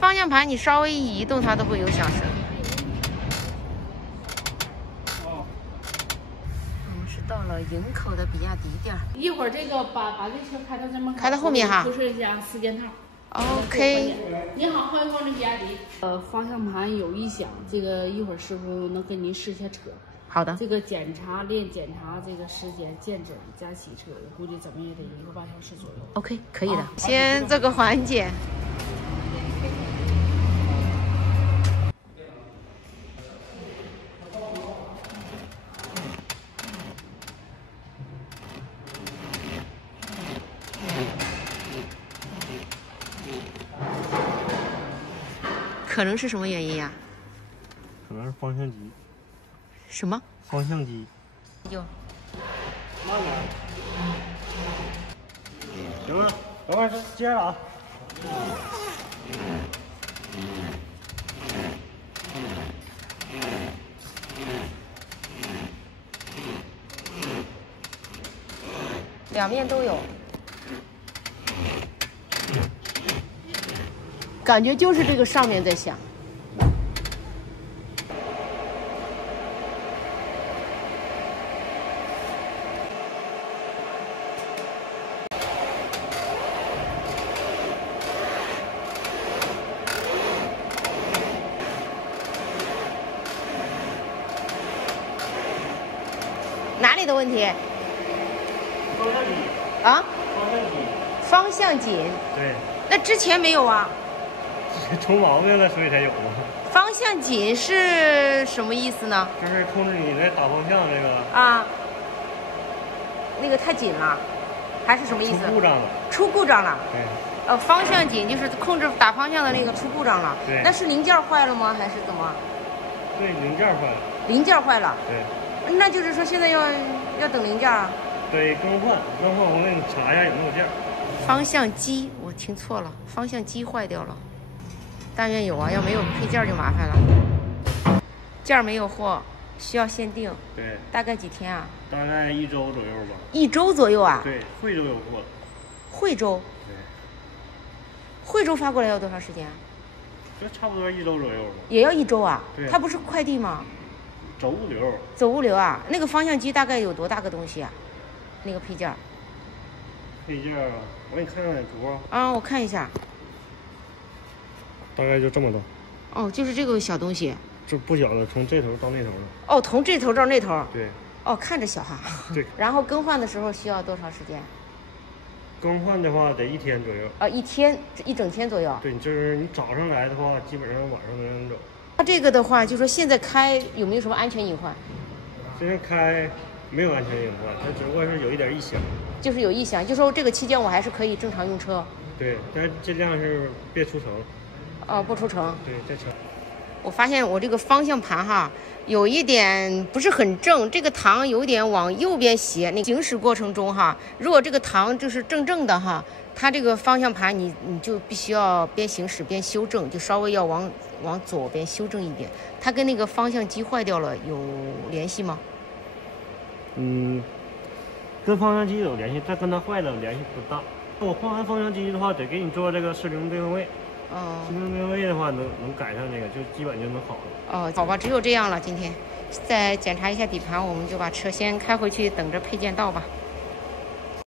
方向盘你稍微一移动，它都会有响声。我们是到了营口的比亚迪店。一会儿这个把这车开到这门口，开到后面哈。出示一下4件套。OK。你好，欢迎光临比亚迪。方向盘有异响，这个一会儿师傅能跟您试一下车。好的。这个检查这个时间见诊加洗车，我估计怎么也得1个半小时左右。OK， 可以的。先这个环节。可能是什么原因呀？可能是方向机。什么？方向机。有。慢点。行了，等会儿接着啊。两面都有。感觉就是这个上面在响。哪里的问题？方向紧啊？方向紧。方向紧。对。那之前没有啊？出毛病了，所以才有嘛。方向紧是什么意思呢？就是控制你的打方向这个。啊。那个太紧了，还是什么意思？出故障了。出故障了。对。方向紧就是控制打方向的那个出故障了。对。那是零件坏了吗？还是怎么？对，零件坏了。零件坏了。对。那就是说现在要等零件啊？对，更换，我给你查一下有没有件。方向机，我听错了，方向机坏掉了。但愿有啊，要没有配件就麻烦了。件没有货，需要限定。对。大概几天啊？大概1周左右吧。1周左右啊？对，惠州有货。惠州？对。惠州发过来要多长时间啊？就差不多1周左右吧。也要1周啊？对。它不是快递吗？走物流。走物流啊？那个方向机大概有多大个东西啊？那个配件？配件啊，我给你看看图啊。啊，我看一下。大概就这么多。哦，就是这个小东西。这不小的，从这头到那头的。哦，从这头到那头。对。哦，看着小哈。对。然后更换的时候需要多长时间？更换的话得1天左右。1天，1整天左右。对，就是你早上来的话，基本上晚上都能走。它这个的话，就说现在开有没有什么安全隐患？现在开没有安全隐患，它只不过是有一点异响。就是有异响，就说这个期间我还是可以正常用车。对，但是尽量是别出城。哦，不出城。对，在城。我发现我这个方向盘哈，有一点不是很正，这个膛有点往右边斜。那行驶过程中哈，如果这个膛就是正的哈，它这个方向盘你就必须要边行驶边修正，就稍微要往左边修正一点。它跟那个方向机坏掉了有联系吗？跟方向机有联系，但跟它坏了联系不大。我换完方向机的话，得给你做这个失灵对分位。失灵对分位的话，能改善这个，就基本就能好了。哦，好吧，只有这样了。今天再检查一下底盘，我们就把车先开回去，等着配件到吧。